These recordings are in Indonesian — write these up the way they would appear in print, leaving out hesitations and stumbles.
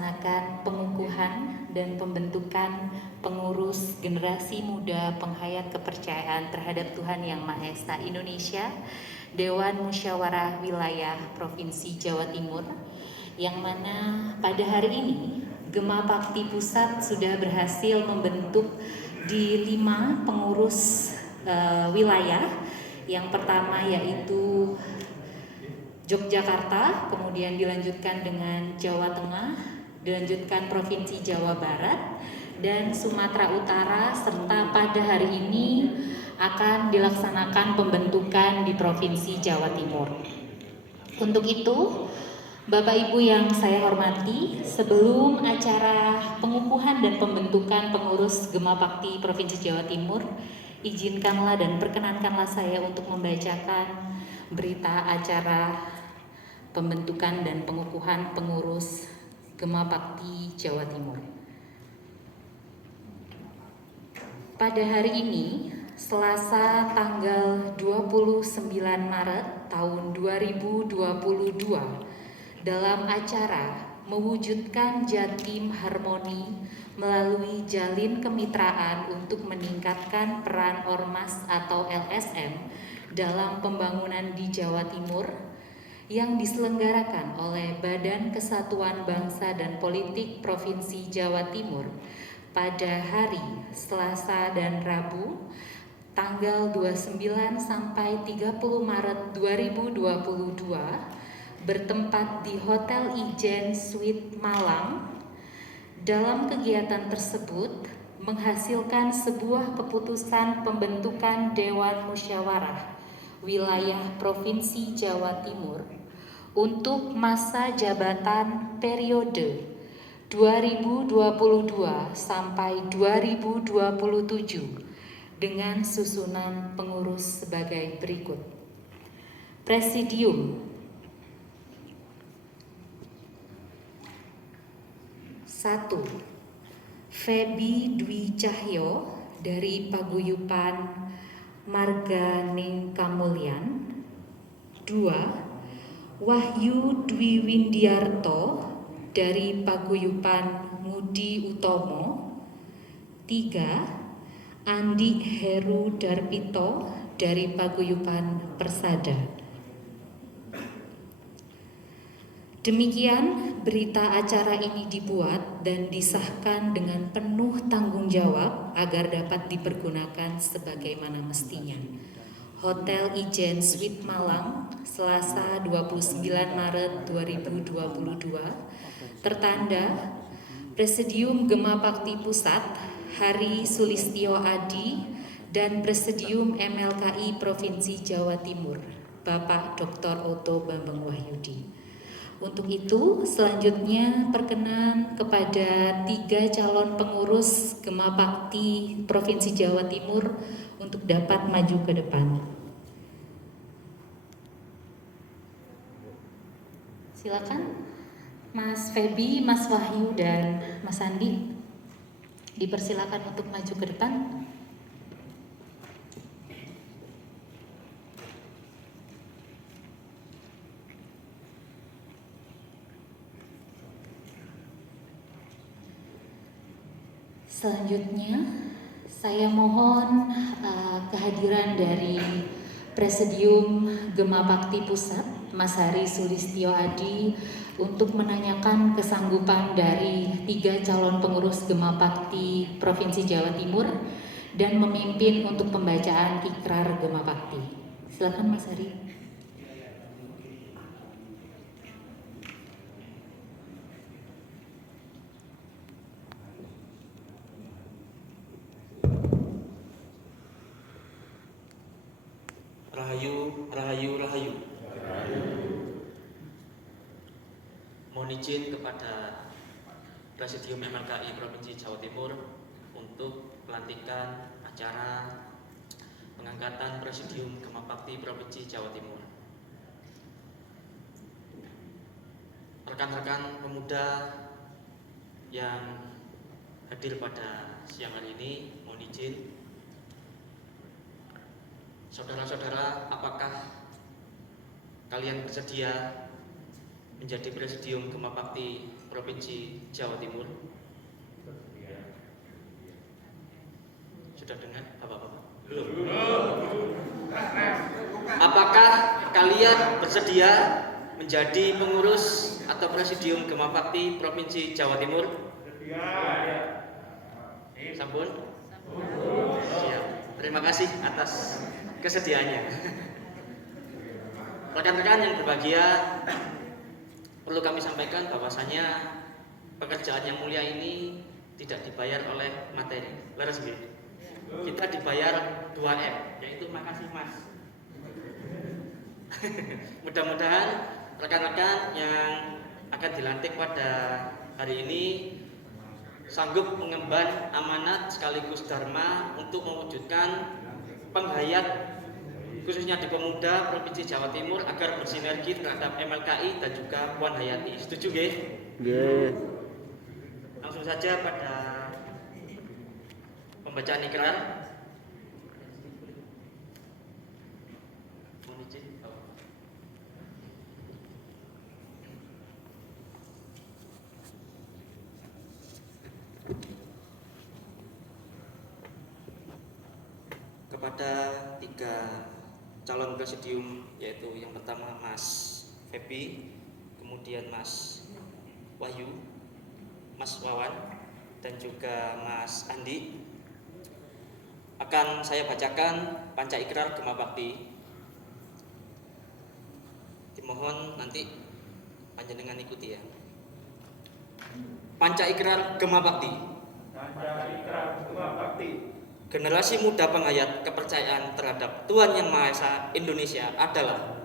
melaksanakan pengukuhan dan pembentukan pengurus generasi muda penghayat kepercayaan terhadap Tuhan Yang Maha Esa Indonesia, Dewan Musyawarah Wilayah Provinsi Jawa Timur, yang mana pada hari ini Gema Bakti Pusat sudah berhasil membentuk di 5 pengurus wilayah. Yang pertama yaitu Yogyakarta, kemudian dilanjutkan dengan Jawa Tengah, dilanjutkan Provinsi Jawa Barat, dan Sumatera Utara, serta pada hari ini akan dilaksanakan pembentukan di Provinsi Jawa Timur. Untuk itu, Bapak Ibu yang saya hormati, sebelum acara pengukuhan dan pembentukan pengurus Gema Bakti Provinsi Jawa Timur, izinkanlah dan perkenankanlah saya untuk membacakan berita acara pembentukan dan pengukuhan pengurus Gema Bakti Jawa Timur. Pada hari ini, Selasa tanggal 29 Maret tahun 2022, dalam acara mewujudkan Jatim Harmoni melalui jalin kemitraan untuk meningkatkan peran Ormas atau LSM dalam pembangunan di Jawa Timur, yang diselenggarakan oleh Badan Kesatuan Bangsa dan Politik Provinsi Jawa Timur pada hari Selasa dan Rabu tanggal 29 sampai 30 Maret 2022 bertempat di Hotel Ijen Suite Malang. Dalam kegiatan tersebut menghasilkan sebuah keputusan pembentukan Dewan Musyawarah Wilayah Provinsi Jawa Timur untuk masa jabatan periode 2022 sampai 2027 dengan susunan pengurus sebagai berikut. Presidium 1. Feby Dwi Cahyo dari Paguyuban Marga Ning Kamulyan. 2. Wahyu Dwi Windiarto dari Paguyuban Ngudi Utomo. 3. Andi Heru Darpito dari Paguyuban Persada. Demikian berita acara ini dibuat dan disahkan dengan penuh tanggung jawab agar dapat dipergunakan sebagaimana mestinya. Hotel Ijen Suite Malang, Selasa 29 Maret 2022, tertanda Presidium Gema Bakti Pusat, Hari Sulistyo Adi, dan Presidium MLKI Provinsi Jawa Timur, Bapak Dr. Oto Bambang Wahyudi. Untuk itu, selanjutnya perkenan kepada 3 calon pengurus Gema Bakti Provinsi Jawa Timur untuk dapat maju ke depan. Silakan Mas Feby, Mas Wahyu, dan Mas Andi dipersilakan untuk maju ke depan. Selanjutnya, saya mohon kehadiran dari Presidium Gema Bakti Pusat, Mas Hari Sulistyo Adi, untuk menanyakan kesanggupan dari 3 calon pengurus Gema Bakti Provinsi Jawa Timur dan memimpin untuk pembacaan Ikrar Gema Bakti. Silakan Mas Hari. Rahayu, rahayu, rahayu. Mohon izin kepada Presidium MLKI Provinsi Jawa Timur untuk pelantikan acara pengangkatan Presidium Gema Bakti Provinsi Jawa Timur. Rekan-rekan pemuda yang hadir pada siang hari ini, mohon izin. Saudara-saudara, apakah kalian bersedia menjadi Presidium Gema Bakti Provinsi Jawa Timur. Sudah dengar Bapak-bapak? Belum. Apakah kalian bersedia menjadi pengurus atau presidium Gema Bakti Provinsi Jawa Timur? Sampun? Siap. Terima kasih atas kesediaannya. Rekan-rekan yang berbahagia, perlu kami sampaikan bahwasanya pekerjaan yang mulia ini tidak dibayar oleh materi. Leres nggih? Kita dibayar 2M, yaitu makasih Mas. Mudah-mudahan rekan-rekan yang akan dilantik pada hari ini sanggup mengemban amanat sekaligus dharma untuk mewujudkan penghayat khususnya di pemuda Provinsi Jawa Timur agar bersinergi terhadap MLKI dan juga Puan Hayati. Setuju nggih? Nggih. Langsung saja pada pembacaan ikrar. Mohon izin. Kepada 3 calon presidium, yaitu yang pertama Mas Febi, kemudian Mas Wahyu, Mas Wawan, dan juga Mas Andi, akan saya bacakan panca ikrar Gema Bakti. Dimohon nanti panjenengan ikuti ya. Panca ikrar Gema Bakti. Panca ikrar Gema Bakti. Generasi muda penghayat kepercayaan terhadap Tuhan Yang Maha Esa Indonesia adalah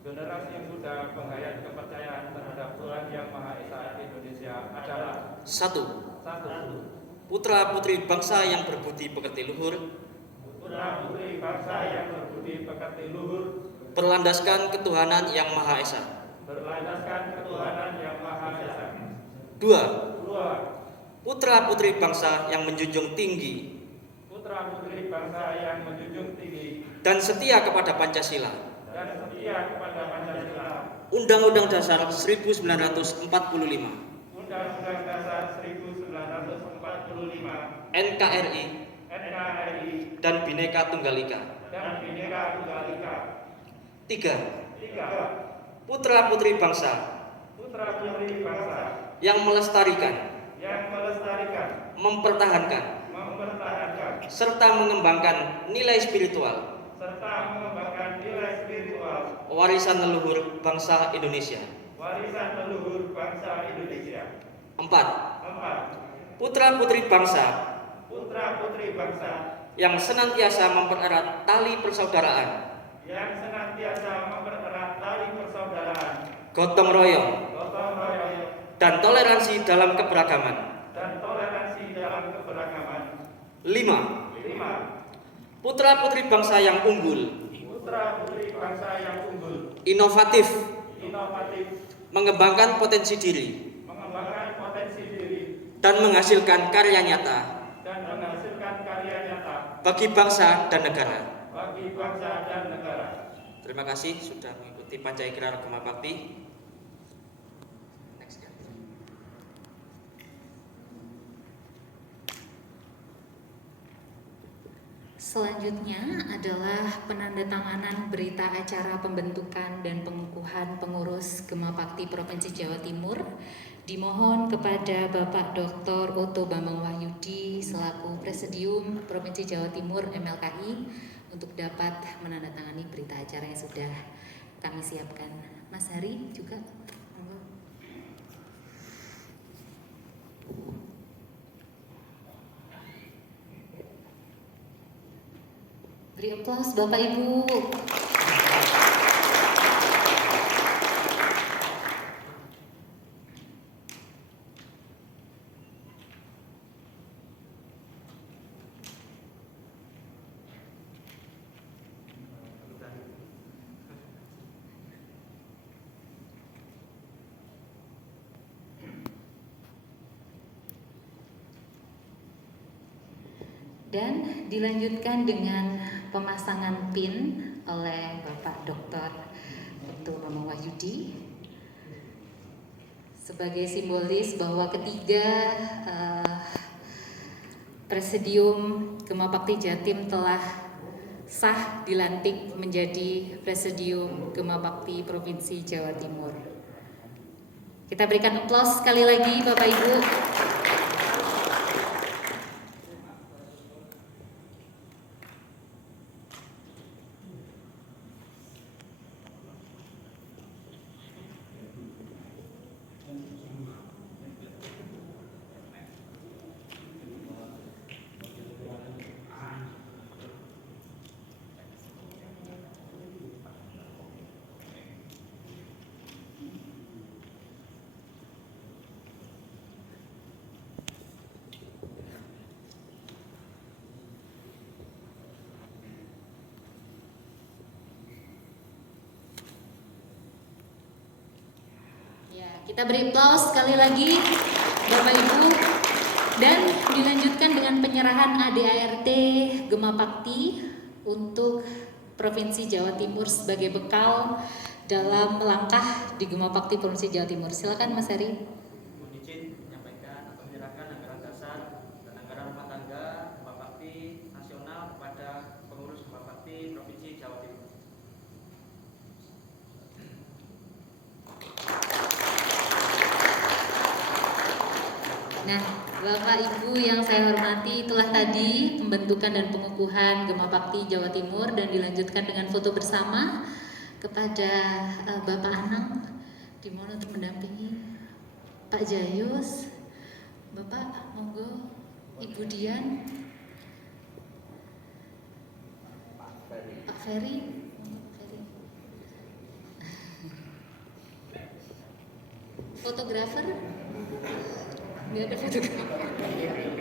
Generasi muda penghayat kepercayaan terhadap Tuhan Yang Maha Esa Indonesia adalah 1. Putra-putri bangsa yang berbudi pekerti luhur, putra-putri bangsa yang berbudi pekerti luhur, berlandaskan ketuhanan Yang Maha Esa. berlandaskan ketuhanan Yang Maha Esa. 2. 2. Putra-putri bangsa yang menjunjung tinggi Putra-putri bangsa yang menjunjung tinggi dan setia kepada Pancasila, dan setia kepada Pancasila, Undang-Undang Dasar 1945, Undang-Undang Dasar 1945, NKRI, NKRI, dan Bhinneka Tunggal Ika. dan Bhinneka Tunggal Ika. 3. 3. Putra-putri bangsa Putra-putri bangsa yang melestarikan, mempertahankan, serta mengembangkan nilai spiritual warisan leluhur bangsa Indonesia. 4. Putra-putri bangsa yang senantiasa mempererat tali persaudaraan, gotong royong, dan toleransi dalam keberagaman. 5. Putra-putri bangsa yang unggul, inovatif, mengembangkan potensi diri, dan menghasilkan karya nyata bagi bangsa dan negara. Terima kasih sudah mengikuti panca ikrar Gema Bakti. Next, ya. Selanjutnya adalah penandatanganan berita acara pembentukan dan pengukuhan pengurus Gema Bakti Provinsi Jawa Timur. Dimohon kepada Bapak Dr. Otto Bambang Wahyudi selaku Presidium Provinsi Jawa Timur MLKI untuk dapat menandatangani berita acara yang sudah kami siapkan. Mas Hari juga. Beri aplaus Bapak Ibu. Dan dilanjutkan dengan pemasangan PIN oleh Bapak Dr. Otto Bambang Wahyudi. sebagai simbolis bahwa ketiga Presidium Gema Bakti Jatim telah sah dilantik menjadi Presidium Gema Bakti Provinsi Jawa Timur. Kita berikan aplaus sekali lagi Bapak Ibu. Kita beri aplaus sekali lagi Bapak Ibu, dan dilanjutkan dengan penyerahan ADART Gema Bakti untuk Provinsi Jawa Timur sebagai bekal dalam melangkah di Gema Bakti Provinsi Jawa Timur. Silakan Mas Heri. Mohon izin menyampaikan atau menyerahkan anggaran dasar dan anggaran rumah tangga Gema Bakti Nasional kepada pengurus Gema Bakti Provinsi Jawa Timur. Nah, Bapak Ibu yang saya hormati, itulah tadi pembentukan dan pengukuhan Gema Bakti Jawa Timur, dan dilanjutkan dengan foto bersama kepada Bapak Anang dimohon untuk mendampingi Pak Jayus, Bapak monggo, Ibu Dian, Pak Ferry, fotografer. Nggak ada fotografer.